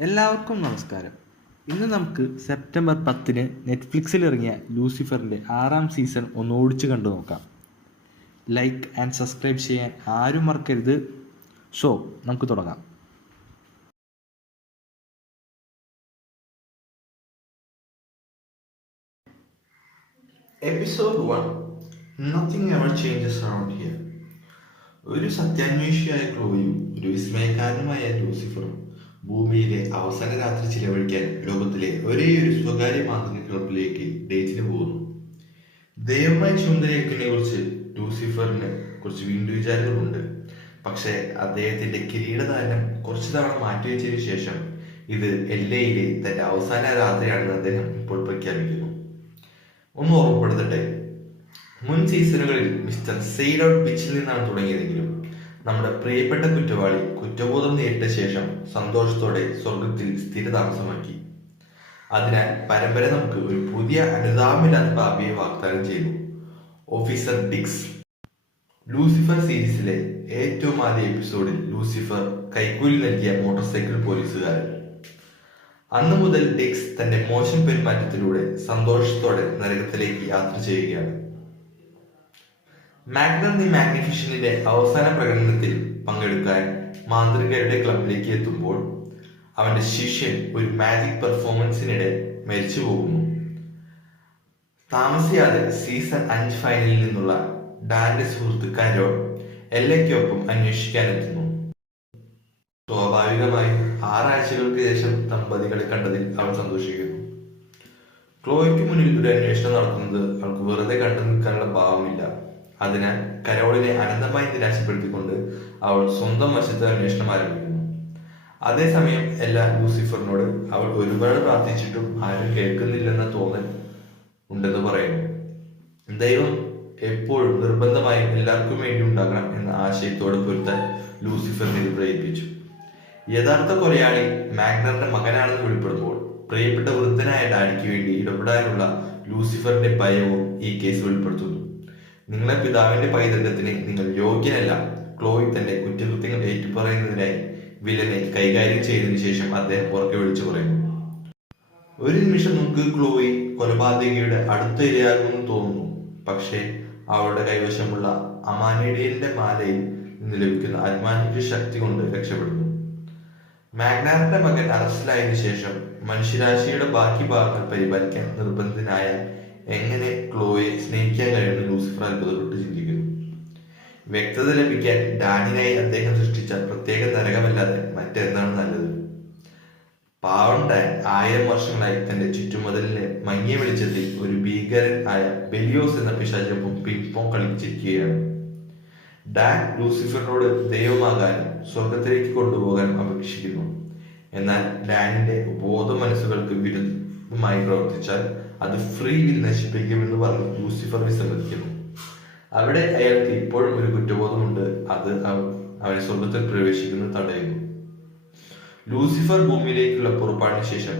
എല്ലാവർക്കും നമസ്കാരം. ഇന്ന് നമുക്ക് സെപ്റ്റംബർ 10 നെറ്റ്ഫ്ലിക്സിൽ ഇറങ്ങിയ ലൂസിഫറിൻ്റെ 6ാം സീസൺ ഒന്ന് ഓടിച്ചു കണ്ടു നോക്കാം. ലൈക്ക് ആൻഡ് സബ്സ്ക്രൈബ് ചെയ്യാൻ ആരും മറക്കരുത്. സോ നമുക്ക് തുടങ്ങാം. Episode 1. Nothing ever changes around here. ഒരു സത്യാന്വേഷിയായ ക്ലോയും ഒരു വിസ്മയക്കാരനുമായ ലൂസിഫറും ഭൂമിയിലെ അവസാന രാത്രി ചിലവഴിക്കാൻ ലോകത്തിലെ ഒരേയൊരു സ്വകാര്യ മാന്ത്രിക ക്ലബിലേക്ക് ഡേറ്റിന് പോകുന്നു. ദൈവമായ ചുമതലയേൽപ്പിനെ കുറിച്ച് ലൂസിഫറിന് കുറച്ച് വീണ്ടും വിചാരങ്ങളുണ്ട്. പക്ഷേ അദ്ദേഹത്തിന്റെ കിരീടധാരണം കുറച്ചു തവണ മാറ്റിവെച്ചതിനു ശേഷം ഇത് എല്ലയിലെ തന്റെ അവസാന രാത്രിയാണെന്ന് അദ്ദേഹം ഇപ്പോൾ പ്രഖ്യാപിക്കുന്നു. ഒന്ന് ഓർമ്മപ്പെടുത്തട്ടെ, മുൻ സീസണുകളിൽ മിസ്റ്റർ സെയ്ഡ് ഔട്ട് ബീച്ചിൽ നിന്നാണ് തുടങ്ങിയതെങ്കിലും നമ്മുടെ പ്രിയപ്പെട്ട കുറ്റവാളി കുറ്റബോധം നേരിട്ട ശേഷം സന്തോഷത്തോടെ സ്വർഗത്തിൽ സ്ഥിരതാമസമാക്കി. അതിനാൽ പരമ്പര നമുക്ക് ഒരു പുതിയ അനുതാപമില്ലാത്ത ഭാവിയെ വാഗ്ദാനം ചെയ്തു. ഓഫീസർ ഡിക്സ്. ലൂസിഫർ സീരീസിലെ ഏറ്റവും ആദ്യ എപ്പിസോഡിൽ ലൂസിഫർ കൈക്കൂലി നൽകിയ മോട്ടോർ സൈക്കിൾ പോലീസുകാരൻ. അന്നു മുതൽ ഡിക്സ് തന്റെ മോശം പെരുമാറ്റത്തിലൂടെ സന്തോഷത്തോടെ നരകത്തിലേക്ക് യാത്ര ചെയ്യുകയാണ്. മാഗ്നർ ദി മാഗ്നിഫിഷ്യന്റിന്റെ അവസാന പ്രകടനത്തിൽ പങ്കെടുക്കാൻ മാന്ത്രികരുടെ ക്ലബിലേക്ക് എത്തുമ്പോൾ അവന്റെ ശിഷ്യൻ ഒരു മാജിക് പെർഫോമൻസിനിടെ മരിച്ചു പോകുന്നു. താമസിയാതെ സീസൺ 5 ഫൈനലിൽ നിന്നുള്ള ഡാന്റെ സുഹൃത്ത് കരോൾ എല്ലയ്ക്കൊപ്പം അന്വേഷിക്കാനെത്തുന്നു. സ്വാഭാവികമായും 6 ആഴ്ചകൾക്ക് ശേഷം ദമ്പതികളെ കണ്ടതിൽ അവൾ സന്തോഷിക്കുന്നു. ക്ലോയ്ക്ക് മുന്നിൽ ഒരു അന്വേഷണം നടത്തുന്നത് അവൾക്ക് വെറുതെ കണ്ടു നിൽക്കാനുള്ള ഭാവമില്ല. അതിനാൽ കരോളിനെ അനന്തമായി നിരാശപ്പെടുത്തിക്കൊണ്ട് അവൾ സ്വന്തം വശത്ത് അന്വേഷണം ആരംഭിക്കുന്നു. അതേസമയം എല്ലാ ലൂസിഫറിനോട് അവൾ ഒരുപാട് പ്രാർത്ഥിച്ചിട്ടും ആരും കേൾക്കുന്നില്ലെന്ന തോന്നൽ ഉണ്ടെന്ന് പറയുന്നു. ദൈവം എപ്പോഴും നിർബന്ധമായും എല്ലാവർക്കും വേണ്ടി ഉണ്ടാകണം എന്ന ആശയത്തോട് പൊരുത്താൻ ലൂസിഫറിനെ ഇത് പ്രേരിപ്പിച്ചു. യഥാർത്ഥ കൊലയാളി മാഗ്നറിന്റെ മകനാണെന്ന് വെളിപ്പെടുമ്പോൾ പ്രിയപ്പെട്ട വൃദ്ധനായ ഡാഡിക്ക് വേണ്ടി ഇടപെടാനുള്ള ലൂസിഫറിന്റെ ഭയവും ഈ കേസ് വെളിപ്പെടുത്തുന്നു. നിങ്ങളെ പിതാവിന്റെ പൈതൃകത്തിന് നിങ്ങൾ യോഗ്യനല്ല. ക്ലോയ് തന്റെ കുറ്റകൃത്യങ്ങൾ ഏറ്റുപറയുന്നതിനായി വില്ലനെ കൈകാര്യം ചെയ്തതിനു ശേഷം അദ്ദേഹം ഉറക്കെ വിളിച്ചു പറയുന്നു. ഒരു നിമിഷം നമുക്ക് ക്ലോയ് കൊലപാതകിയുടെ അടുത്ത ഇരയാകുമെന്ന് തോന്നുന്നു. പക്ഷേ അവളുടെ കൈവശമുള്ള അമാനിഡിയന്റെ മാലയിൽ നിന്ന് ലഭിക്കുന്ന ആത്മാനിക ശക്തി കൊണ്ട് രക്ഷപ്പെടുന്നു. മാഗ്നാറിന്റെ മകൻ അറസ്റ്റിലായതിനു ശേഷം മനുഷ്യരാശിയുടെ ബാക്കി ഭാഗങ്ങൾ പരിപാലിക്കാൻ നിർബന്ധിതനായ എങ്ങനെ ക്ലോയെ സ്നേഹിക്കാൻ കഴിയുമെന്ന് ലൂസിഫർ അത്ഭുതപ്പെട്ട് ചിന്തിക്കുന്നു. വ്യക്തത ലഭിക്കാൻ ഡാനിനായി അദ്ദേഹം സൃഷ്ടിച്ച പ്രത്യേക നരകമല്ലാതെ മറ്റെന്താണ് നല്ലത്? പാവം ഡാൻ 1000 വർഷങ്ങളായി തന്റെ ചുറ്റുമതിലിനെ മങ്ങിയ വെളിച്ചത്തിൽ ഒരു ഭീകരൻ ആയ ബെലിയോസ് എന്ന പിശാചൊപ്പം പിങ്പോങ് കളിച്ചിരിക്കുകയാണ്. ഡാൻ ലൂസിഫറിനോട് ദൈവമാകാനും സ്വർഗത്തിലേക്ക് കൊണ്ടുപോകാനും അപേക്ഷിക്കുന്നു. എന്നാൽ ഡാനിന്റെ ബോധ മനസ്സുകൾക്ക് വിരുദ്ധമായി പ്രവർത്തിച്ചാൽ അത് ഫ്രീ വിൽ നശിപ്പിക്കുമെന്ന് പറഞ്ഞ് ലൂസിഫർ വിസമ്മതിക്കുന്നു. അവിടെ അയാൾക്ക് ഇപ്പോഴും ഒരു കുറ്റബോധമുണ്ട്. അത് അവനെ സ്വർഗത്തിൽ പ്രവേശിക്കുന്നത് തടയുന്നു. ലൂസിഫർ ഭൂമിയിലേക്കുള്ള പുറപ്പാടിന് ശേഷം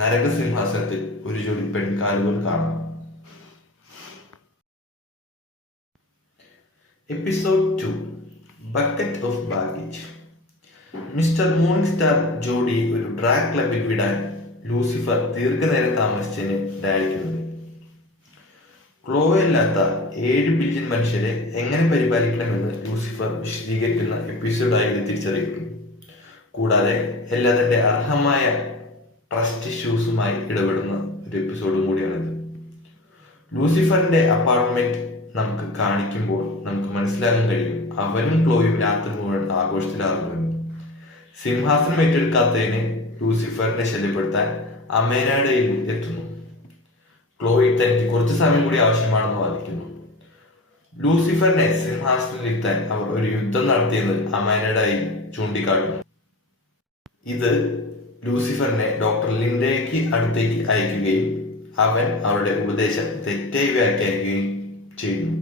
നരകസിംഹാസനത്തിൽ ഒരു ജോഡി പെൺകാലുകൾ കാണാം. Episode 2. Bucket of baggage. Mister morning star ജോഡിയെ ഒരു ഡ്രാഗ് ക്ലബിൽ വിടാൻ ലൂസിഫർ ദീർഘനേരം താമസിച്ചതിന് ഡാഡിക്കുന്നത്. ക്ലോയല്ലാത്ത 7 ബില്യൺ മനുഷ്യരെ എങ്ങനെ പരിപാലിക്കണമെന്ന് ലൂസിഫർ വിശദീകരിക്കുന്ന എപ്പിസോഡായി ഇത് തിരിച്ചറിയിക്കുന്നു. കൂടാതെ എല്ലാത്തിന്റെ അർഹമായ ട്രസ്റ്റ് ഇഷ്യൂസുമായി ഇടപെടുന്ന ഒരു എപ്പിസോഡും കൂടിയാണിത്. ലൂസിഫറിന്റെ അപ്പാർട്ട്മെന്റ് നമുക്ക് കാണിക്കുമ്പോൾ നമുക്ക് മനസ്സിലാക്കാൻ കഴിയും അവനും ക്ലോയും രാത്രി മുഴുവൻ ആഘോഷത്തിലാകുന്നു. സിംഹാസനം ഏറ്റെടുക്കാത്തതിന് ലൂസിഫറിനെ ശല്യപ്പെടുത്താൻ അമേനഡയിൽ എത്തുന്നു. ക്ലോയി തനിക്ക് കുറച്ചു സമയം കൂടി ആവശ്യമാണെന്ന് വാദിക്കുന്നു. ലൂസിഫറിനെ സിംഹാസനത്തിലെത്താൻ അവർ ഒരു യുദ്ധം നടത്തിയെന്ന് അമേനഡയിൽ ചൂണ്ടിക്കാട്ടുന്നു. ഇത് ലൂസിഫറിനെ ഡോക്ടർ ലിൻഡയ്ക്ക് അടുത്തേക്ക് അയക്കുകയും അവൻ അവരുടെ ഉപദേശം തെറ്റായി വ്യാഖ്യാനിക്കുകയും ചെയ്യുന്നു.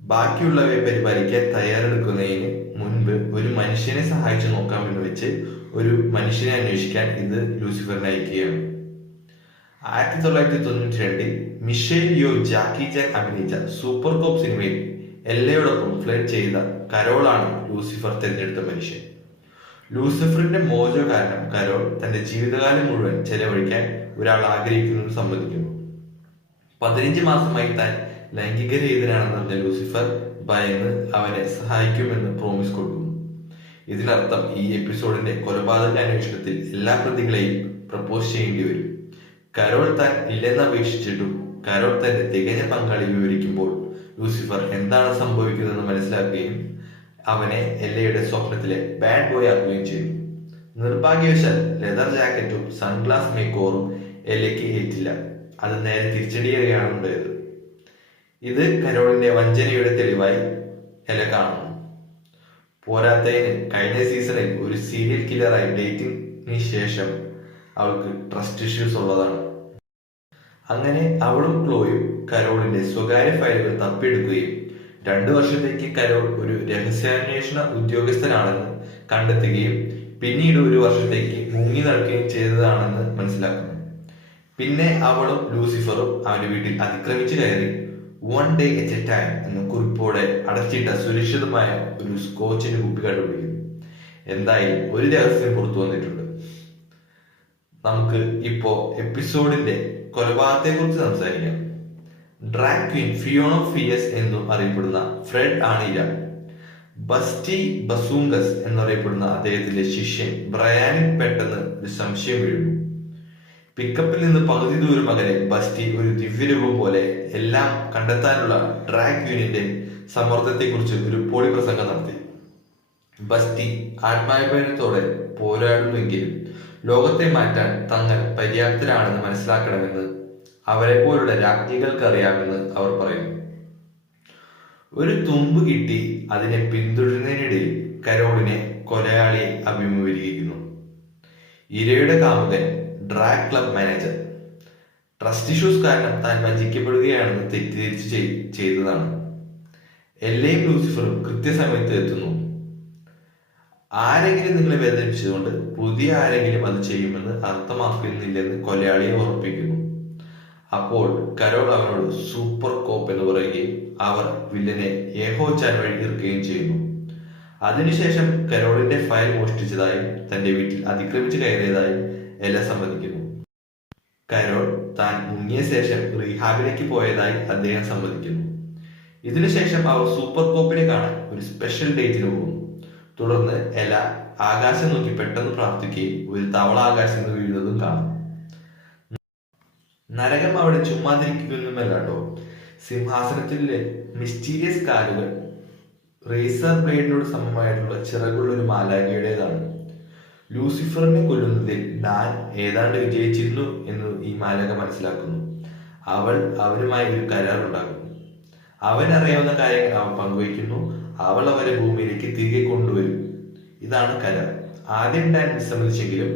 ബാക്കിയുള്ളവയെ പരിപാലിക്കാൻ തയ്യാറെടുക്കുന്നതിന് മുൻപ് ഒരു മനുഷ്യനെ സഹായിച്ചു നോക്കാമെന്ന് വെച്ച് ഒരു മനുഷ്യനെ അന്വേഷിക്കാൻ ഇത് ലൂസിഫറിനെ അയക്കുകയാണ്. 1992 മിഷേൽ യോ ജാക്കി ചാൻ അഭിനയിച്ച സൂപ്പർ കോപ്പ് സിനിമയിൽ എല്ലയോടൊപ്പം ഫ്ലഡ് ചെയ്ത കരോളാണ് ലൂസിഫർ തിരഞ്ഞെടുത്ത മനുഷ്യൻ. ലൂസിഫറിന്റെ മോജോ കാരണം കരോൾ തന്റെ ജീവിതകാലം മുഴുവൻ ചെലവഴിക്കാൻ ഒരാൾ ആഗ്രഹിക്കുന്നു സമ്മതിക്കുന്നു. 15 മാസമായി താൻ ലൈംഗിക രഹിതനാണെന്നറിഞ്ഞ ലൂസിഫർ ഭയന്ന് അവനെ സഹായിക്കുമെന്ന് പ്രോമിസ് കൊടുക്കുന്നു. ഇതിനർത്ഥം ഈ എപ്പിസോഡിന്റെ കൊലപാതക അന്വേഷണത്തിൽ എല്ലാ പ്രതികളെയും പ്രപ്പോസ് ചെയ്യേണ്ടി വരും. കരോൾ താൻ ഇല്ലെന്ന് അപേക്ഷിച്ചിട്ടും കരോൾ തന്റെ തികഞ്ഞ പങ്കാളി വിവരിക്കുമ്പോൾ ലൂസിഫർ എന്താണ് സംഭവിക്കുന്നതെന്ന് മനസ്സിലാക്കുകയും അവനെ എല്ലയുടെ സ്വപ്നത്തിലെ ബാഡ് ബോയ് ആക്കുകയും ചെയ്തു. നിർഭാഗ്യവശാൽ ലെതർ ജാക്കറ്റും സൺഗ്ലാസ് മേക്കോറും എല്ലയ്ക്ക് ഏറ്റില്ല. അത് നേരെ തിരിച്ചടിയാണ് ഉണ്ടായത്. ഇത് കരോളിന്റെ വഞ്ചനയുടെ തെളിവായി എല കാണുന്നു. പോരാത്തതിന് കഴിഞ്ഞ സീസണിൽ ഒരു സീരിയൽ കില്ലറായി ഡേറ്റിംഗിന് ശേഷം അവൾക്ക് ട്രസ്റ്റ് ഇഷ്യൂസ് ഉള്ളതാണ്. അങ്ങനെ അവളും ക്ലോയും കരോളിന്റെ സ്വകാര്യ ഫയലുകൾ തപ്പിയെടുക്കുകയും 2 വർഷത്തേക്ക് കരോൾ ഒരു രഹസ്യാന്വേഷണ ഉദ്യോഗസ്ഥനാണെന്ന് കണ്ടെത്തുകയും പിന്നീട് 1 വർഷത്തേക്ക് മുങ്ങി നടക്കുകയും ചെയ്തതാണെന്ന് മനസ്സിലാക്കുന്നു. പിന്നെ അവളും ലൂസിഫറും അവന്റെ വീട്ടിൽ അതിക്രമിച്ചു കയറി 1 day at a time എന്ന കുറിപ്പോടെ അടച്ചിട്ട സുരക്ഷിതമായ ഒരു സ്കോച്ചിന് കുപ്പി കണ്ടുപിടിക്കുന്നു. എന്തായാലും ഒരു രഹസ്യം പുറത്തു വന്നിട്ടുണ്ട്. നമുക്ക് ഇപ്പോ എപ്പിസോഡിന്റെ കൊലപാതകത്തെ കുറിച്ച് സംസാരിക്കാം. ഡ്രാഗ് ക്വീൻ ഫിയോണ ഫിയസ് എന്നും അറിയപ്പെടുന്ന ഫ്രെഡ് ആണ് ഇര. ബസ്റ്റി ബസൂങ്കസ് എന്നറിയപ്പെടുന്ന അദ്ദേഹത്തിന്റെ ശിഷ്യൻ ബ്രയാനിൽ പെട്ടെന്ന് ഒരു സംശയം വീഴുന്നു. പിക്കപ്പിൽ നിന്ന് പകുതി ദൂരം അകലെ ബസ്റ്റി ഒരു ദിവ്യരൂപം പോലെ എല്ലാം കണ്ടെത്താനുള്ള ഡ്രാഗ് ക്വീനിന്റെ സമ്മർദ്ദത്തെക്കുറിച്ച് ഒരു പൊളി പ്രസംഗം നടത്തി. ബസ്റ്റി ആത്മാഭിമാനത്തോടെ പോരാടുമെങ്കിലും ലോകത്തെ മാറ്റാൻ തങ്ങൾ പര്യാപ്തരാണെന്ന് മനസ്സിലാക്കണമെന്ന് അവരെ പോലുള്ള രാജ്ഞികൾക്ക് അറിയാമെന്ന് അവർ പറയുന്നു. ഒരു തുമ്പ് കിട്ടി അതിനെ പിന്തുടരുന്നതിനിടയിൽ കരോളിനെ കൊലയാളിയെ അഭിമുഖീകരിക്കുന്നു. ഇരയുടെ കാമുകൻ drag club manager trust issues കാരണം താൻ വഞ്ചിക്കപ്പെടുകയാണെന്ന് തെറ്റിദ്ധരിച്ച് ചെയ്തതാണ്. എല്ലയും ലൂസിഫറും കൃത്യസമയത്ത് എത്തുന്നു. ആരെങ്കിലും നിങ്ങളെ വേദനിപ്പിച്ചതുകൊണ്ട് പുതിയ ആരെങ്കിലും അത് ചെയ്യുമെന്ന് അർത്ഥമാക്കുന്നില്ലെന്ന് കൊലയാളിയെ ഉറപ്പിക്കുന്നു. അപ്പോൾ കരോൾ അവനോട് സൂപ്പർ കോപ്പ് എന്ന് പറയുകയും അവർ വില്ലനെ യഹോവച്ചാൻ വഴി ഇറക്കുകയും ചെയ്യുന്നു. അതിനുശേഷം കരോളിന്റെ ഫയൽ മോഷ്ടിച്ചതായും തന്റെ വീട്ടിൽ അതിക്രമിച്ച് കയറിയതായും എല സമ്മതിക്കുന്നു. കരോൾ താൻ മുങ്ങിയ ശേഷം റീഹാബിലേക്ക് പോയതായി അദ്ദേഹം സമ്മതിക്കുന്നു. ഇതിനുശേഷം അവർ സൂപ്പർ കോപ്പിനെ കാണാൻ ഒരു സ്പെഷ്യൽ ഡേറ്റിന് പോകുന്നു. തുടർന്ന് എല ആകാശം നോക്കി പെട്ടെന്ന് പ്രാർത്ഥിക്കുകയും ഒരു തവള ആകാശത്ത് നിന്ന് വീഴുന്നതും കാണും. നരകം അവിടെ ചുമ്മാതിരിക്കുന്നല്ലോ. സിംഹാസനത്തിലെ മിസ്റ്റീരിയസ് കാലുകൾ റേസർ ബ്ലേഡിനോട് സമമായിട്ടുള്ള ചിറകുള്ള ഒരു മാലാഖയുടേതാണ്. ലൂസിഫറിനെ കൊല്ലുന്നതിൽ ഡാൻ ഏതാണ്ട് വിജയിച്ചിരുന്നു എന്ന് ഈ മാലാഖ മനസ്സിലാക്കുന്നു. അവൾ അവനുമായി ഒരു കരാറുണ്ടാക്കുന്നു. അവൻ അറിയാവുന്ന കാര്യങ്ങൾ അവൻ പങ്കുവയ്ക്കുന്നു. അവൾ അവരെ ഭൂമിയിലേക്ക് തിരികെ കൊണ്ടുവരും. ഇതാണ് കരാർ. ആദ്യം ഡാൻ വിസമ്മതിച്ചെങ്കിലും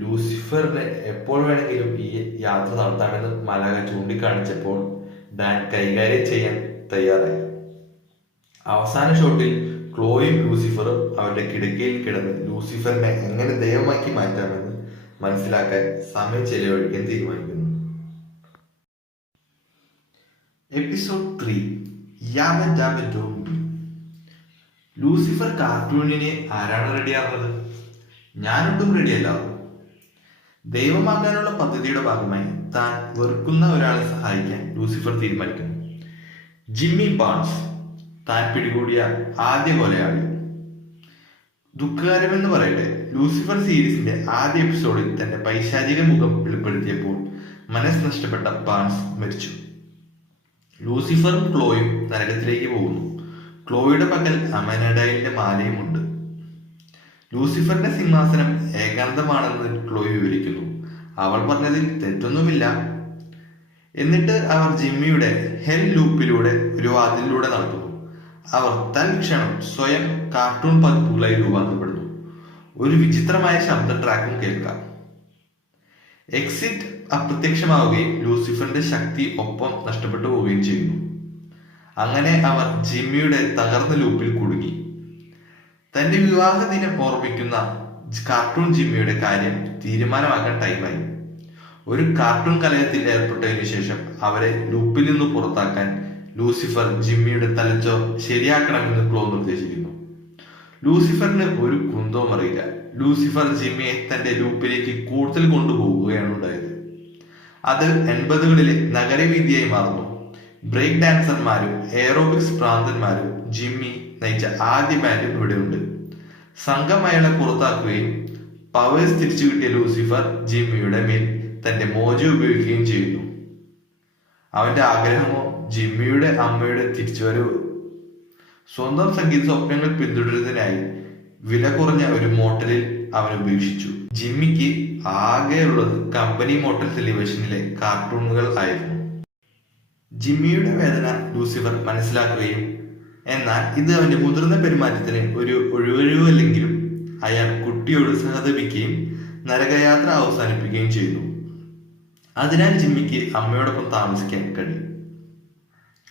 ലൂസിഫറിന് എപ്പോൾ വേണമെങ്കിലും ഈ യാത്ര നടത്താമെന്ന് മാലാഖ ചൂണ്ടിക്കാണിച്ചപ്പോൾ ഡാൻ കൈകാര്യം ചെയ്യാൻ തയ്യാറായി. അവസാന ഷോട്ടിൽ ക്ലോയും ലൂസിഫറും അവരുടെ കിടക്കയിൽ കിടന്ന് ലൂസിഫറിനെ എങ്ങനെ ദൈവമാക്കി മാറ്റാമെന്ന് മനസ്സിലാക്കാൻ സമയം ചെലവഴിക്കാൻ തീരുമാനിക്കുന്നു. Episode 3 യാബ ജാബ zombie. ലൂസിഫർ കാർട്ടൂണിനെ ആരാണ് റെഡിയാകുന്നത്? ഞാനൊട്ടും റെഡിയല്ല. ദൈവമാകാനുള്ള പദ്ധതിയുടെ ഭാഗമായി താൻ വെറുക്കുന്ന ഒരാളെ സഹായിക്കാൻ ലൂസിഫർ തീരുമാനിക്കുന്നു. ജിമ്മി ബാൺസ്, താൻ പിടികൂടിയ ആദ്യ കൊലയാളി. ദുഃഖകരമെന്ന് പറയട്ടെ, ലൂസിഫർ സീരീസിന്റെ ആദ്യ എപ്പിസോഡിൽ തന്റെ പൈശാചിക മുഖം വെളിപ്പെടുത്തിയപ്പോൾ മനസ്സ് നഷ്ടപ്പെട്ട ബാൺസ് മരിച്ചു. ലൂസിഫറും ക്ലോയും നരകത്തിലേക്ക് പോകുന്നു. ക്ലോയുടെ പക്കൽ അമനഡൈലിന്റെ മാലയുമുണ്ട്. ലൂസിഫറിന്റെ സിംഹാസനം ഏകാന്തമാണെന്ന് ക്ലോയ് വിവരിക്കുന്നു. അവൾ പറഞ്ഞതിൽ തെറ്റൊന്നുമില്ല. എന്നിട്ട് അവർ ജിമ്മിയുടെ ഹെൽ ലൂപ്പിലൂടെ ഒരു വാതിലിലൂടെ നടത്തുന്നു. അവർ തൽക്ഷണം സ്വയം കാർട്ടൂൺ പതിപ്പുകളായി രൂപാന്തരപ്പെടുന്നു. ഒരു വിചിത്രമായ ശബ്ദ ട്രാക്കും കേൾക്കാം. എക്സിറ്റ് അപ്രത്യക്ഷമാവുകയും ലൂസിഫറിന്റെ ശക്തി ഒപ്പം നഷ്ടപ്പെട്ടു പോവുകയും ചെയ്യുന്നു. അങ്ങനെ അവർ ജിമ്മിയുടെ തകർന്ന ലൂപ്പിൽ കുടുങ്ങി. തന്റെ വിവാഹ ദിനം ഓർമ്മിക്കുന്ന കാർട്ടൂൺ ജിമ്മിയുടെ കാര്യം തീരുമാനമാക്കാൻ ടൈമായി. ഒരു കാർട്ടൂൺ കലഹത്തിൽ ഏർപ്പെട്ടതിനു ശേഷം അവരെ ലൂപ്പിൽ നിന്ന് പുറത്താക്കാൻ ലൂസിഫർ ജിമ്മിയുടെ തലച്ചോർ ശരിയാക്കണമെന്ന് ക്ലോ നിർദ്ദേശിക്കുന്നു. ലൂസിഫറിന് ഒരു കുന്തവും അറിയില്ല. ലൂസിഫർ ജിമ്മിയെ തന്റെ ലൂപ്പിലേക്ക് കൂടുതൽ കൊണ്ടുപോവുകയാണ് ഉണ്ടായത്. അത് 80കളിലെ നഗരവീതിയായി മാറുന്നു. ബ്രേക്ക് ഡാൻസർമാരും എയറോബിക്സ് ഭ്രാന്തന്മാരും ജിമ്മി നയിച്ച ആദ്യ ബാൻഡും ഇവിടെയുണ്ട്. സംഘം അയാളെ പുറത്താക്കുകയും പവേഴ്സ് തിരിച്ചു കിട്ടിയ ലൂസിഫർ ജിമ്മിയുടെ മേൽ തന്റെ മോജ ഉപയോഗിക്കുകയും ചെയ്യുന്നു. അവന്റെ ആഗ്രഹമോ ജിമ്മിയുടെ അമ്മയുടെ തിരിച്ചുവരവ്. സ്വന്തം സംഗീത സ്വപ്നങ്ങൾ പിന്തുടരുന്നതിനായി വില കുറഞ്ഞ ഒരു മോട്ടലിൽ അവൻ ഉപേക്ഷിച്ചു. ജിമ്മിക്ക് ആകെയുള്ളത് കമ്പനി മോട്ടൽ ടെലിവിഷനിലെ കാർട്ടൂണുകൾ ആയിരുന്നു. ജിമ്മിയുടെ വേദന ലൂസിഫർ മനസ്സിലാക്കുകയും എന്നാൽ ഇത് അവന്റെ മുതിർന്ന പെരുമാറ്റത്തിന് ഒരു ഒഴിവല്ലെങ്കിലും അയാൾ കുട്ടിയോട് സഹതപിക്കുകയും നരകയാത്ര അവസാനിപ്പിക്കുകയും ചെയ്യുന്നു. അതിനാൽ ജിമ്മിക്ക് അമ്മയോടൊപ്പം താമസിക്കാൻ കഴിയും.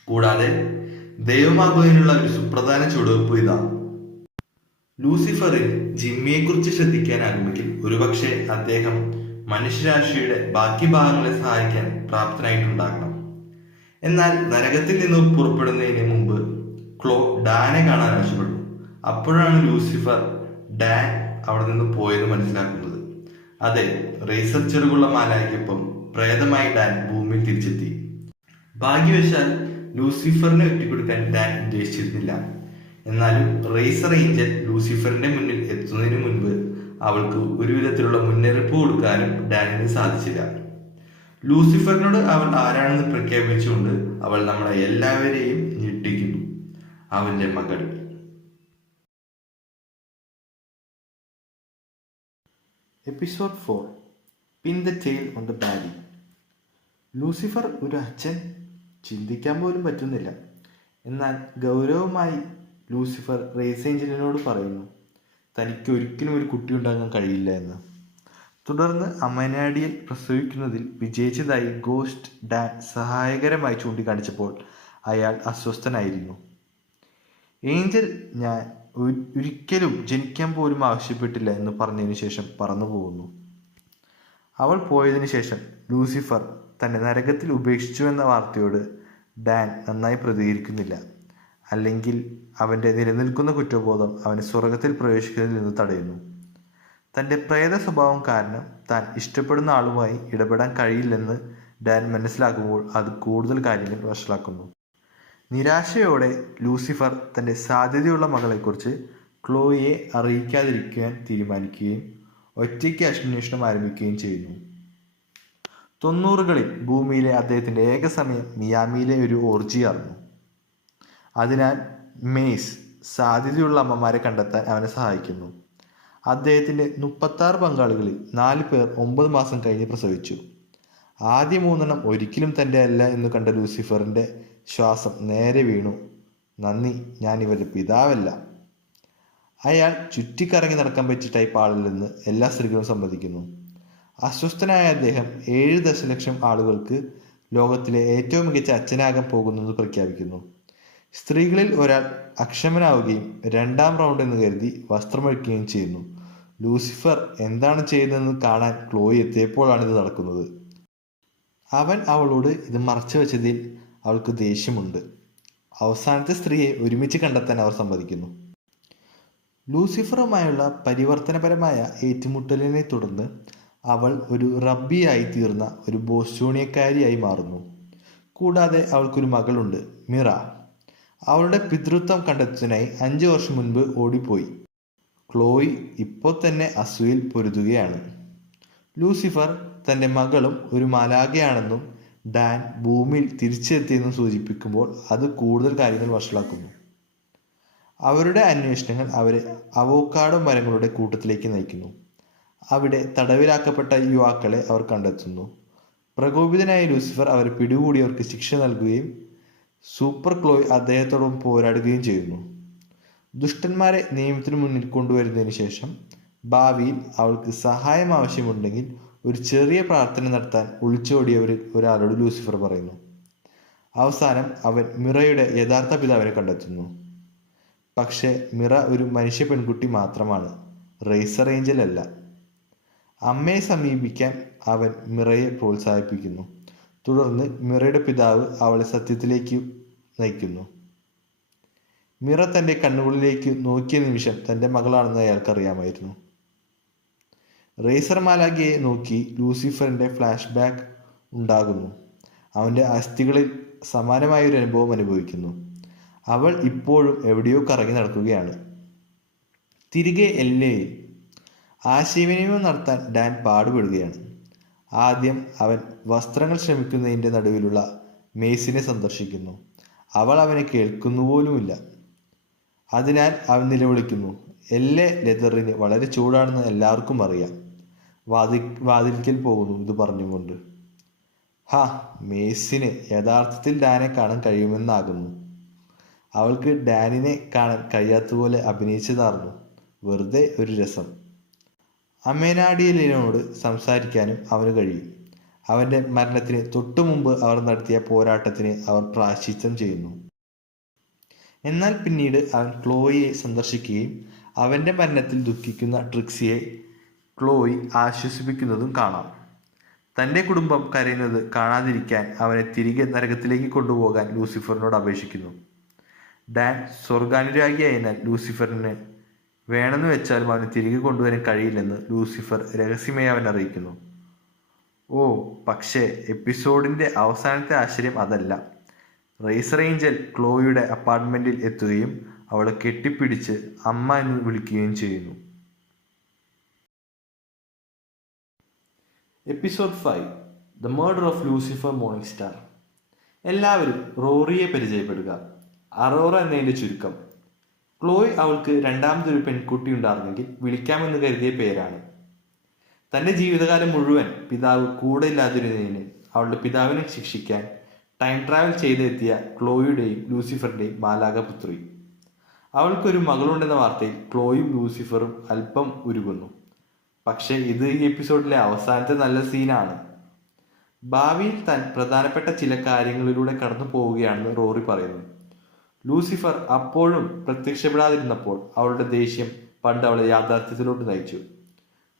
കൂടാതെ ദൈവമാകുന്നതിനുള്ള ഒരു സുപ്രധാന ചുവടുവെപ്പ് ഇതാണ്. ലൂസിഫറിൽ ജിമ്മിയെക്കുറിച്ച് ശ്രദ്ധിക്കാനാകുമെങ്കിൽ ഒരുപക്ഷെ അദ്ദേഹം മനുഷ്യരാശിയുടെ ബാക്കി ഭാഗങ്ങളെ സഹായിക്കാൻ പ്രാപ്തനായിട്ടുണ്ടാകണം. എന്നാൽ നരകത്തിൽ നിന്ന് പുറപ്പെടുന്നതിന് മുമ്പ് ക്ലോ ഡാനെ കാണാൻ ആവശ്യപ്പെട്ടു. അപ്പോഴാണ് ലൂസിഫർ ഡാൻ അവിടെ നിന്ന് പോയെന്ന് മനസ്സിലാക്കുന്നത്. അതെ, റേസർ ചെറുകുള്ള മാലായ്ക്കൊപ്പം പ്രേതമായി ഡാൻ ഭൂമിയിൽ തിരിച്ചെത്തി. ഭാഗ്യവശാൽ ലൂസിഫറിനെ ഒറ്റിക്കൊടുക്കാൻ ഡാൻ ഉദ്ദേശിച്ചിരുന്നില്ല. എന്നാലും റേസർ ഏഞ്ചൽ ലൂസിഫറിന്റെ മുന്നിൽ എത്തുന്നതിന് മുൻപ് അവൾക്ക് ഒരു വിധത്തിലുള്ള മുന്നറിയിപ്പ് കൊടുക്കാനും ഡാനിന് സാധിച്ചില്ല. ലൂസിഫറിനോട് അവൾ ആരാണെന്ന് പ്രഖ്യാപിച്ചുകൊണ്ട് അവൾ നമ്മളെ എല്ലാവരെയും ഞെട്ടിക്കുന്നു. അവന്റെ മകൾ. Episode 4 pin the tail on the baddie. Lucifer ഒരു അച്ഛൻ ചിന്തിക്കാൻ പോലും പറ്റുന്നില്ല. എന്നാൽ ഗൗരവമായി ലൂസിഫർ റേസ് ഏഞ്ചലിനോട് പറയുന്നു തനിക്ക് ഒരിക്കലും ഒരു കുട്ടി ഉണ്ടാകാൻ കഴിയില്ല എന്ന്. തുടർന്ന് അമ്മനാടിയിൽ പ്രസവിക്കുന്നതിൽ വിജയിച്ചതായി ഗോസ്റ്റ് ഡാൻ സഹായകരമായി ചൂണ്ടിക്കാണിച്ചപ്പോൾ അയാൾ അസ്വസ്ഥനായിരുന്നു. ഏഞ്ചൽ ഞാൻ ഒരിക്കലും ജനിക്കാൻ പോലും ആവശ്യപ്പെട്ടില്ല എന്ന് പറഞ്ഞതിന് ശേഷം പറന്നു പോകുന്നു. അവൾ പോയതിനു ശേഷം ലൂസിഫർ തന്നെ നരകത്തിൽ ഉപേക്ഷിച്ചു എന്ന വാർത്തയോട് ഡാൻ നന്നായി പ്രതികരിക്കുന്നില്ല. അല്ലെങ്കിൽ അവൻ്റെ നിലനിൽക്കുന്ന കുറ്റബോധം അവനെ സ്വർഗത്തിൽ പ്രവേശിക്കുന്നതിൽ നിന്ന് തടയുന്നു. തൻ്റെ പ്രേത സ്വഭാവം കാരണം താൻ ഇഷ്ടപ്പെടുന്ന ആളുമായി ഇടപെടാൻ കഴിയില്ലെന്ന് ഡാൻ മനസ്സിലാക്കുമ്പോൾ അത് കൂടുതൽ കാര്യങ്ങൾ വഷളാക്കുന്നു. നിരാശയോടെ ലൂസിഫർ തൻ്റെ സാധ്യതയുള്ള മകളെക്കുറിച്ച് ക്ലോയെ അറിയിക്കാതിരിക്കാൻ തീരുമാനിക്കുകയും ഒറ്റയ്ക്ക് അന്വേഷണം ആരംഭിക്കുകയും ചെയ്യുന്നു. 90കളിൽ ഭൂമിയിലെ അദ്ദേഹത്തിൻ്റെ ഏക സമയം മിയാമിയിലെ ഒരു ഓർജിയായിരുന്നു. അതിനാൽ മെയ്സ് സാധ്യതയുള്ള അമ്മമാരെ കണ്ടെത്താൻ അവനെ സഹായിക്കുന്നു. അദ്ദേഹത്തിൻ്റെ 36 പങ്കാളികളിൽ 4 പേർ 9 മാസം കഴിഞ്ഞ് പ്രസവിച്ചു. ആദ്യ 3 ഒരിക്കലും തൻ്റെ അല്ല എന്ന് കണ്ട ലൂസിഫറിൻ്റെ ശ്വാസം നേരെ വീണു. നന്ദി, ഞാൻ ഇവരുടെ പിതാവല്ല. അയാൾ ചുറ്റിക്കറങ്ങി നടക്കാൻ പറ്റിയ ടൈപ്പ് ആളില്ലെന്ന് എല്ലാ സ്ത്രീകളും സമ്മതിക്കുന്നു. അസ്വസ്ഥനായ അദ്ദേഹം 7 ദശലക്ഷം ആളുകൾക്ക് ലോകത്തിലെ ഏറ്റവും മികച്ച അച്ഛനാകാൻ പോകുന്നെന്ന് പ്രഖ്യാപിക്കുന്നു. സ്ത്രീകളിൽ ഒരാൾ അക്ഷമനാവുകയും 2ാം റൗണ്ട് എന്ന് കരുതി വസ്ത്രമഴിക്കുകയും ചെയ്യുന്നു. ലൂസിഫർ എന്താണ് ചെയ്യുന്നതെന്ന് കാണാൻ ക്ലോയി എത്തിയപ്പോഴാണ് ഇത് നടക്കുന്നത്. അവൻ അവളോട് ഇത് മറച്ചു വെച്ചതിൽ അവൾക്ക് ദേഷ്യമുണ്ട്. അവസാനത്തെ സ്ത്രീയെ ഒരുമിച്ച് കണ്ടെത്താൻ അവർ സമ്മതിക്കുന്നു. ലൂസിഫറുമായുള്ള പരിവർത്തനപരമായ ഏറ്റുമുട്ടലിനെ തുടർന്ന് അവൾ ഒരു റബ്ബിയായി തീർന്ന ഒരു ബോസ്റ്റോണിയക്കാരിയായി മാറുന്നു. കൂടാതെ അവൾക്കൊരു മകളുണ്ട്, മിറ. അവളുടെ പിതൃത്വം കണ്ടെത്തുന്നതിനായി 5 വർഷം മുൻപ് ഓടിപ്പോയി. ക്ലോയി ഇപ്പോൾ തന്നെ അസൂയയിൽ പൊരുതുകയാണ്. ലൂസിഫർ തൻ്റെ മകളും ഒരു മാലാഖയാണെന്നും ഡാൻ ഭൂമിയിൽ തിരിച്ചെത്തിയെന്നും സൂചിപ്പിക്കുമ്പോൾ അത് കൂടുതൽ കാര്യങ്ങൾ വഷളാക്കുന്നു. അവരുടെ അന്വേഷണങ്ങൾ അവരെ അവോക്കാഡോ മരങ്ങളുടെ കൂട്ടത്തിലേക്ക് നയിക്കുന്നു. അവിടെ തടവിലാക്കപ്പെട്ട യുവാക്കളെ അവർ കണ്ടെത്തുന്നു. പ്രകോപിതനായ ലൂസിഫർ അവരെ പിടികൂടിയവർക്ക് ശിക്ഷ നൽകുകയും സൂപ്പർ ക്ലോയ് അദ്ദേഹത്തോടൊപ്പം പോരാടുകയും ചെയ്യുന്നു. ദുഷ്ടന്മാരെ നിയമത്തിന് മുന്നിൽ കൊണ്ടുവരുന്നതിന് ശേഷം ഭാവിയിൽ അവൾക്ക് സഹായം ആവശ്യമുണ്ടെങ്കിൽ ഒരു ചെറിയ പ്രാർത്ഥന നടത്താൻ ഒളിച്ചോടിയവരിൽ ഒരാളോട് ലൂസിഫർ പറയുന്നു. അവസാനം അവൻ മിറയുടെ യഥാർത്ഥ പിതാവിനെ കണ്ടെത്തുന്നു. പക്ഷേ മിറ ഒരു മനുഷ്യ പെൺകുട്ടി മാത്രമാണ്, റേസർ ഏഞ്ചൽ അല്ല. അമ്മയെ സമീപിക്കാൻ അവൻ മിറയെ പ്രോത്സാഹിപ്പിക്കുന്നു. തുടർന്ന് മിറയുടെ പിതാവ് അവളെ സത്യത്തിലേക്ക് നയിക്കുന്നു. മിറ തൻ്റെ കണ്ണുകളിലേക്ക് നോക്കിയ നിമിഷം തൻ്റെ മകളാണെന്ന് അയാൾക്കറിയാമായിരുന്നു. റേസർ മാലാഖയെ നോക്കി ലൂസിഫറിൻ്റെ ഫ്ലാഷ് ബാക്ക് ഉണ്ടാകുന്നു. അവൻ്റെ അസ്ഥികളിൽ സമാനമായൊരു അനുഭവം അനുഭവിക്കുന്നു. അവൾ ഇപ്പോഴും എവിടെയോ കറങ്ങി നടക്കുകയാണ്. തിരികെ എല്ലയിൽ ആശയവിനിമയം നടത്താൻ ഡാൻ പാടുപെടുകയാണ്. ആദ്യം അവൻ വസ്ത്രങ്ങൾ ശ്രമിക്കുന്നതിൻ്റെ നടുവിലുള്ള മേസിനെ സന്ദർശിക്കുന്നു. അവൾ അവനെ കേൾക്കുന്നുപോലുമില്ല. അതിനാൽ അവൻ നിലവിളിക്കുന്നു. എല്ലെ ലെതറിന് വളരെ ചൂടാണെന്ന് എല്ലാവർക്കും അറിയാം. വാതിൽക്കൽ പോകുന്നു ഇത് പറഞ്ഞുകൊണ്ട്. മേസിന് യഥാർത്ഥത്തിൽ ഡാനെ കാണാൻ കഴിയുമെന്നാകുന്നു. അവൾക്ക് ഡാനിനെ കാണാൻ കഴിയാത്തതുപോലെ അഭിനയിച്ചതായിരുന്നു. വെറുതെ ഒരു രസം. അമേനാഡിയലിനോട് സംസാരിക്കാനും അവന് കഴിയും. അവൻ്റെ മരണത്തിന് തൊട്ടു മുമ്പ് അവർ നടത്തിയ പോരാട്ടത്തിന് അവർ പ്രായശ്ചിത്തം ചെയ്യുന്നു. എന്നാൽ പിന്നീട് അവൻ ക്ലോയിയെ സന്ദർശിക്കുകയും അവൻ്റെ മരണത്തിൽ ദുഃഖിക്കുന്ന ട്രിക്സിയെ ക്ലോയി ആശ്വസിപ്പിക്കുന്നതും കാണാം. തൻ്റെ കുടുംബം കരയുന്നത് കാണാതിരിക്കാൻ അവനെ തിരികെ നരകത്തിലേക്ക് കൊണ്ടുപോകാൻ ലൂസിഫറിനോട് അപേക്ഷിക്കുന്നു. ഡാൻ സ്വർഗാനുരാഗിയായതിനാൽ ലൂസിഫറിന് വേണമെന്ന് വെച്ചാലും അവന് തിരികെ കൊണ്ടുവരാൻ കഴിയില്ലെന്ന് ലൂസിഫർ രഹസ്യമായി അവൻ അറിയിക്കുന്നു. പക്ഷേ എപ്പിസോഡിൻ്റെ അവസാനത്തെ ആശ്ചര്യം അതല്ല. റേസർ ഏഞ്ചൽ ക്ലോയുടെ അപ്പാർട്ട്മെൻറ്റിൽ എത്തുകയും അവളെ കെട്ടിപ്പിടിച്ച് അമ്മ എന്ന് വിളിക്കുകയും ചെയ്യുന്നു. Episode 5 the murder of Lucifer morning star. എല്ലാവരും റോറിയെ പരിചയപ്പെടുക. അറോറ എന്നതിൻ്റെ ചുരുക്കം. ക്ലോയ് അവൾക്ക് രണ്ടാമതൊരു പെൺകുട്ടി ഉണ്ടായിരുന്നെങ്കിൽ വിളിക്കാമെന്ന് കരുതിയ പേരാണ്. തൻ്റെ ജീവിതകാലം മുഴുവൻ പിതാവ് കൂടെ ഇല്ലാതിരുന്നതിന് അവളുടെ പിതാവിനെ ശിക്ഷിക്കാൻ ടൈം ട്രാവൽ ചെയ്തെത്തിയ ക്ലോയുടെയും ലൂസിഫറിൻ്റെയും മാലാഖപുത്രി. അവൾക്കൊരു മകളുണ്ടെന്ന വാർത്തയിൽ ക്ലോയും ലൂസിഫറും അല്പം ഉരുകുന്നു. പക്ഷേ ഇത് ഈ എപ്പിസോഡിലെ അവസാനത്തെ നല്ല സീനാണ്. ഭാവിയിൽ താൻ പ്രധാനപ്പെട്ട ചില കാര്യങ്ങളിലൂടെ കടന്നു പോവുകയാണെന്ന് റോറി പറയുന്നു. ലൂസിഫർ അപ്പോഴും പ്രത്യക്ഷപ്പെടാതിരുന്നപ്പോൾ അവളുടെ ദേഷ്യം പണ്ട് അവളെ യാഥാർത്ഥ്യത്തിലോട്ട് നയിച്ചു.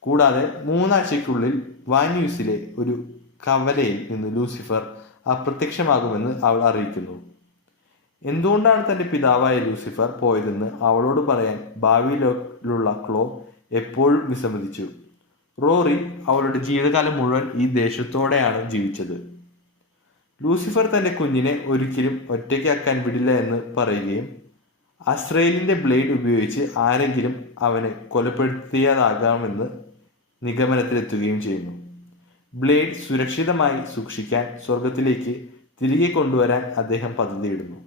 കൂടാതെ 3 ആഴ്ചയ്ക്കുള്ളിൽ വാന്യൂസിലെ ഒരു കവലയിൽ നിന്ന് ലൂസിഫർ അപ്രത്യക്ഷമാകുമെന്ന് അവൾ അറിയിക്കുന്നു. എന്തുകൊണ്ടാണ് തൻ്റെ പിതാവായ ലൂസിഫർ പോയതെന്ന് അവളോട് പറയാൻ ഭാവിയിലുള്ള ക്ലോ എപ്പോഴും വിസമ്മതിച്ചു. റോറി അവളുടെ ജീവിതകാലം മുഴുവൻ ഈ ദേഷ്യത്തോടെയാണ് ജീവിച്ചത്. ലൂസിഫർ തൻ്റെ കുഞ്ഞിനെ ഒരിക്കലും ഒറ്റയ്ക്കാക്കാൻ വിടില്ല എന്ന് പറയുകയും അസ്രയേലിൻ്റെ ബ്ലേഡ് ഉപയോഗിച്ച് ആരെങ്കിലും അവനെ കൊലപ്പെടുത്തിയതാകാമെന്ന് നിഗമനത്തിലെത്തുകയും ചെയ്യുന്നു. ബ്ലേഡ് സുരക്ഷിതമായി സൂക്ഷിക്കാൻ സ്വർഗത്തിലേക്ക് തിരികെ കൊണ്ടുവരാൻ അദ്ദേഹം പദ്ധതിയിടുന്നു.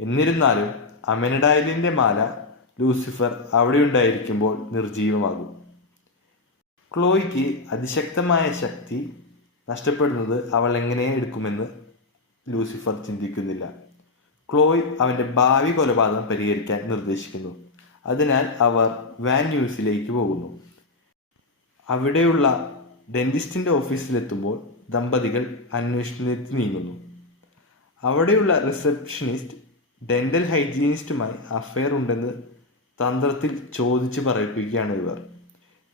എന്നിരുന്നാലും അമനഡായലിൻ്റെ മാല ലൂസിഫർ അവിടെയുണ്ടായിരിക്കുമ്പോൾ നിർജീവമാകും. ക്ലോയ്ക്ക് അതിശക്തമായ ശക്തി നഷ്ടപ്പെടുന്നത് അവൾ എങ്ങനെ എടുക്കുമെന്ന് ലൂസിഫർ ചിന്തിക്കുന്നില്ല. ക്ലോയ് അവൻ്റെ ഭാവി കൊലപാതകം പരിഹരിക്കാൻ നിർദ്ദേശിക്കുന്നു. അതിനാൽ അവർ വാന്യൂസിലേക്ക് പോകുന്നു. അവിടെയുള്ള ഡെന്റിസ്റ്റിൻ്റെ ഓഫീസിലെത്തുമ്പോൾ ദമ്പതികൾ അന്വേഷണത്തിൽ നീങ്ങുന്നു. അവിടെയുള്ള റിസപ്ഷനിസ്റ്റ് ഡെന്റൽ ഹൈജീനിസ്റ്റുമായി അഫെയർ ഉണ്ടെന്ന് തന്ത്രത്തിൽ ചോദിച്ച് പറയിപ്പിക്കുകയാണ് ഇവർ.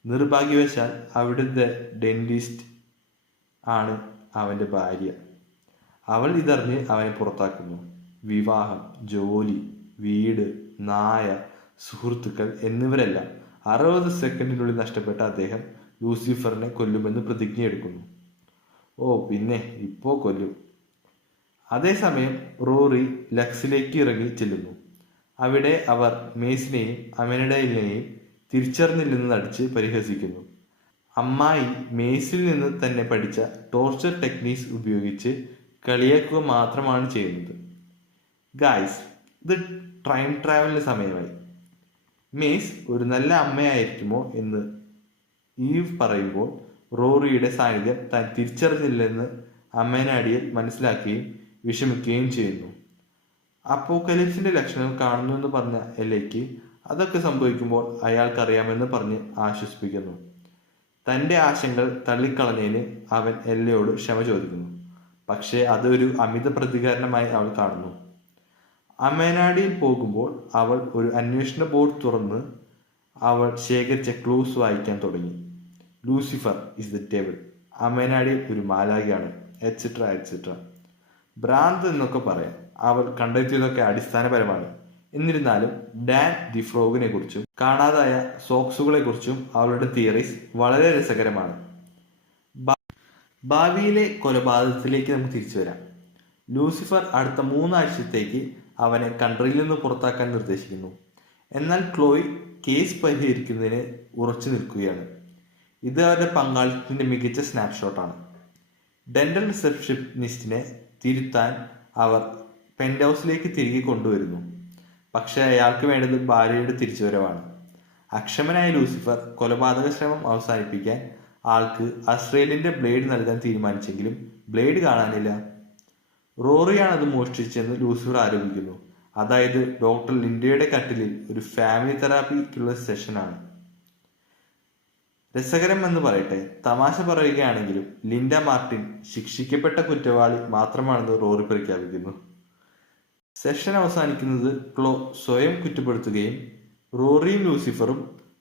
നിർഭാഗ്യവശാൽ അവിടുത്തെ ഡെന്റിസ്റ്റ് ആണ് അവൻ്റെ ഭാര്യ. അവൾ ഇതറിഞ്ഞ് അവനെ പുറത്താക്കുന്നു. വിവാഹം, ജോലി, വീട്, നായ, സുഹൃത്തുക്കൾ എന്നിവരെല്ലാം 60 സെക്കൻഡിനുള്ളിൽ നഷ്ടപ്പെട്ട അദ്ദേഹം ലൂസിഫറിനെ കൊല്ലുമെന്ന് പ്രതിജ്ഞയെടുക്കുന്നു. പിന്നെ ഇപ്പോൾ കൊല്ലും. അതേസമയം റോറി ലക്സിലേക്ക് ഇറങ്ങി ചെല്ലുന്നു. അവിടെ അവർ മേസിനെയും അമനഡൈലിനെയും തിരിച്ചറിഞ്ഞില്ലെന്ന് നടിച്ച് പരിഹസിക്കുന്നു. അമ്മായി മേസിൽ നിന്ന് തന്നെ പഠിച്ച ടോർച്ചർ ടെക്നീക്സ് ഉപയോഗിച്ച് കളിയാക്കുക മാത്രമാണ് ചെയ്യുന്നത്. ഗായ്സ്, ഇത് ടൈം ട്രാവലിന് സമയമായി. മേസ് ഒരു നല്ല അമ്മയായിരിക്കുമോ എന്ന് ഈവ് പറയുമ്പോൾ റോറിയുടെ സാന്നിധ്യം താൻ തിരിച്ചറിഞ്ഞില്ലെന്ന് അമേനാഡിയൽ മനസ്സിലാക്കുകയും വിഷമിക്കുകയും ചെയ്യുന്നു. അപ്പോക്കലിപ്സിന്റെ ലക്ഷണങ്ങൾ കാണുന്നുവെന്ന് പറഞ്ഞ എല്ലയ്ക്ക് അതൊക്കെ സംഭവിക്കുമ്പോൾ അയാൾക്കറിയാമെന്ന് പറഞ്ഞ് ആശ്വസിപ്പിക്കുന്നു. തൻ്റെ ആശങ്കകൾ തള്ളിക്കളഞ്ഞതിന് അവൻ എല്ലയോട് ക്ഷമ ചോദിക്കുന്നു. പക്ഷേ അതൊരു അമിത പ്രതികരണമായി അവൾ കാണുന്നു. അമേനാഡിയിൽ പോകുമ്പോൾ അവൾ ഒരു അന്വേഷണ ബോർഡ് തുറന്ന് അവൾ ശേഖരിച്ച ക്ലൂസ് വായിക്കാൻ തുടങ്ങി. ലൂസിഫർ ഇസ് ദ ഡെവിൾ, അമേനാഡിയിൽ ഒരു മാലാഖയാണ്, എറ്റ്സെട്ര എറ്റ്സെട്ര. ഭ്രാന്ത് എന്നൊക്കെ പറയാം. അവൾ കണ്ടെത്തിയതൊക്കെ അടിസ്ഥാനപരമാണ്. എന്നിരുന്നാലും ഡാൻ ദി ഫ്രോഗിനെ കുറിച്ചും കാണാതായ സോക്സുകളെ കുറിച്ചും അവളുടെ തിയറീസ് വളരെ രസകരമാണ്. ഭാവിയിലെ കൊലപാതകത്തിലേക്ക് നമുക്ക് തിരിച്ചു വരാം. ലൂസിഫർ അടുത്ത 3 ആഴ്ചത്തേക്ക് അവനെ കൺട്രിയിൽ നിന്ന് പുറത്താക്കാൻ നിർദ്ദേശിക്കുന്നു. എന്നാൽ ക്ലോയ് കേസ് പരിഹരിക്കുന്നതിന് ഉറച്ചു നിൽക്കുകയാണ്. ഇത് അവരുടെ പങ്കാളിത്തത്തിന്റെ മികച്ച സ്നാപ്ഷോട്ടാണ്. ഡെന്റൽ റിസപ്ഷനിസ്റ്റിനെ തിരുത്താൻ അവർ പെന്റ് ഹൗസിലേക്ക് തിരികെ കൊണ്ടുവരുന്നു. പക്ഷെ അയാൾക്ക് വേണ്ടത് ഭാര്യയുടെ തിരിച്ചുവരവാണ്. അക്ഷമനായ ലൂസിഫർ കൊലപാതക ശ്രമം അവസാനിപ്പിക്കാൻ ആൾക്ക് അസ്രേലിന്റെ ബ്ലേഡ് നൽകാൻ തീരുമാനിച്ചെങ്കിലും ബ്ലേഡ് കാണാനില്ല. റോറിയാണ് അത് മോഷ്ടിച്ചെന്ന് ലൂസിഫർ ആരോപിക്കുന്നു. അതായത് ഡോക്ടർ ലിൻഡയുടെ കട്ടിലിൽ ഒരു ഫാമിലി തെറാപ്പിക്കുള്ള സെഷനാണ്. രസകരം എന്ന് പറയട്ടെ, തമാശ പറയുകയാണെങ്കിലും ലിൻഡ മാർട്ടിൻ ശിക്ഷിക്കപ്പെട്ട കുറ്റവാളി മാത്രമാണെന്ന് റോറി പ്രഖ്യാപിക്കുന്നു. സെഷൻ അവസാനിക്കുന്നത് ക്ലോ സ്വയം കുറ്റപ്പെടുത്തുകയും റോറിയും ലൂസിഫറും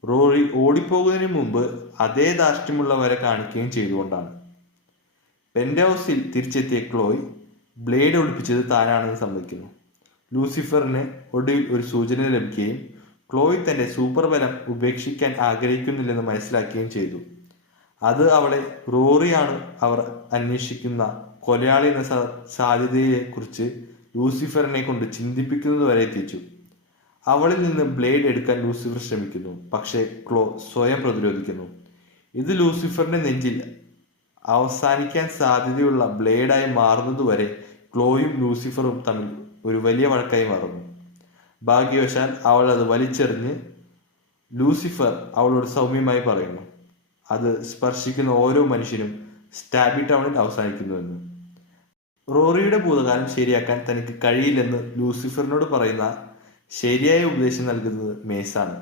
റോറി ഓടിപ്പോകുന്നതിന് മുമ്പ് അതേ ധാർഷ്ട്യമുള്ളവരെ കാണിക്കുകയും ചെയ്തുകൊണ്ടാണ്. പെന്റ് ഹൗസിൽ തിരിച്ചെത്തിയ ക്ലോയ് ബ്ലേഡ് ഒളിപ്പിച്ചത് താനാണെന്ന് സമ്മതിക്കുന്നു. ലൂസിഫറിന് ഒടുവിൽ ഒരു സൂചന ലഭിക്കുകയും ക്ലോയ് തന്റെ സൂപ്പർ ബലം ഉപേക്ഷിക്കാൻ ആഗ്രഹിക്കുന്നില്ലെന്ന് മനസ്സിലാക്കുകയും ചെയ്തു. അത് അവളെ റോറിയാണ് അവർ അന്വേഷിക്കുന്ന കൊലയാളി എന്ന സാധ്യതയെക്കുറിച്ച് ലൂസിഫറിനെ കൊണ്ട് ചിന്തിപ്പിക്കുന്നത് വരെ എത്തിച്ചു. അവളിൽ നിന്ന് ബ്ലേഡ് എടുക്കാൻ ലൂസിഫർ ശ്രമിക്കുന്നു. പക്ഷേ ക്ലോ സ്വയം പ്രതിരോധിക്കുന്നു. ഇത് ലൂസിഫറിന്റെ നെഞ്ചിൽ അവസാനിക്കാൻ സാധ്യതയുള്ള ബ്ലേഡായി മാറുന്നതുവരെ ക്ലോയും ലൂസിഫറും തമ്മിൽ ഒരു വലിയ വഴക്കായി മാറുന്നു. ഭാഗ്യവശാൽ അവൾ അത് വലിച്ചെറിഞ്ഞ് ലൂസിഫർ അവളോട് സൗമ്യമായി പറയുന്നു, അത് സ്പർശിക്കുന്ന ഓരോ മനുഷ്യനും സ്റ്റാബി ടൗണിൽ അവസാനിക്കുന്നുവെന്ന്. റോറിയുടെ ഭൂതകാലം ശരിയാക്കാൻ തനിക്ക് കഴിയില്ലെന്ന് ലൂസിഫറിനോട് പറയുന്ന ശരിയായ ഉപദേശം നൽകുന്നത് മേസാണ്.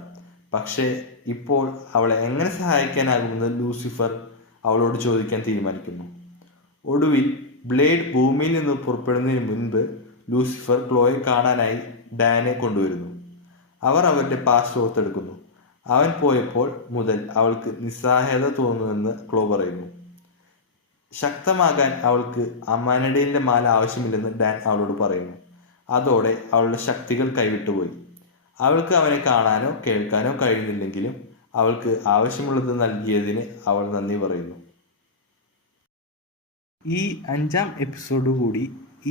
പക്ഷേ ഇപ്പോൾ അവളെ എങ്ങനെ സഹായിക്കാനാകുമെന്ന് ലൂസിഫർ അവളോട് ചോദിക്കാൻ തീരുമാനിക്കുന്നു. ഒടുവിൽ ബ്ലേഡ് ഭൂമിയിൽ നിന്ന് പുറപ്പെടുന്നതിന് മുൻപ് ലൂസിഫർ ക്ലോയെ കാണാനായി ഡാനെ കൊണ്ടുവരുന്നു. അവർ അവരുടെ പാസ്റ്റ് ഓർത്തെടുക്കുന്നു. അവൻ പോയപ്പോൾ മുതൽ അവൾക്ക് നിസ്സഹായത തോന്നുമെന്ന് ക്ലോ പറയുന്നു. ശക്തമാകാൻ അവൾക്ക് അമാനഡയിലെ മാല ആവശ്യമില്ലെന്ന് ഡാൻ അവളോട് പറയുന്നു. അതോടെ അവളുടെ ശക്തികൾ കൈവിട്ടുപോയി. അവൾക്ക് അവനെ കാണാനോ കേൾക്കാനോ കഴിയുന്നില്ലെങ്കിലും അവൾക്ക് ആവശ്യമുള്ളത് നൽകിയതിന് അവൾ നന്ദി പറയുന്നു. ഈ 5ാം എപ്പിസോഡ് കൂടി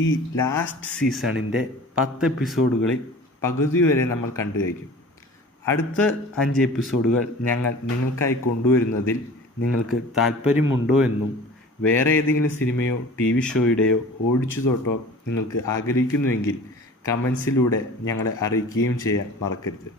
ഈ ലാസ്റ്റ് സീസണിൻ്റെ 10 എപ്പിസോഡുകളിൽ പകുതി വരെ നമ്മൾ കണ്ടു കഴിഞ്ഞു. അടുത്ത 5 എപ്പിസോഡുകൾ ഞങ്ങൾ നിങ്ങൾക്കായി കൊണ്ടുവരുന്നതിൽ നിങ്ങൾക്ക് താല്പര്യമുണ്ടോ എന്നും വേറെ ഏതെങ്കിലും സിനിമയോ TV ഷോയുടെയോ ഓടിച്ചുതോട്ടോ നിങ്ങൾക്ക് ആഗ്രഹിക്കുന്നുവെങ്കിൽ കമൻസിലൂടെ ഞങ്ങളെ അറിയിക്കുകയും ചെയ്യാൻ മറക്കരുത്.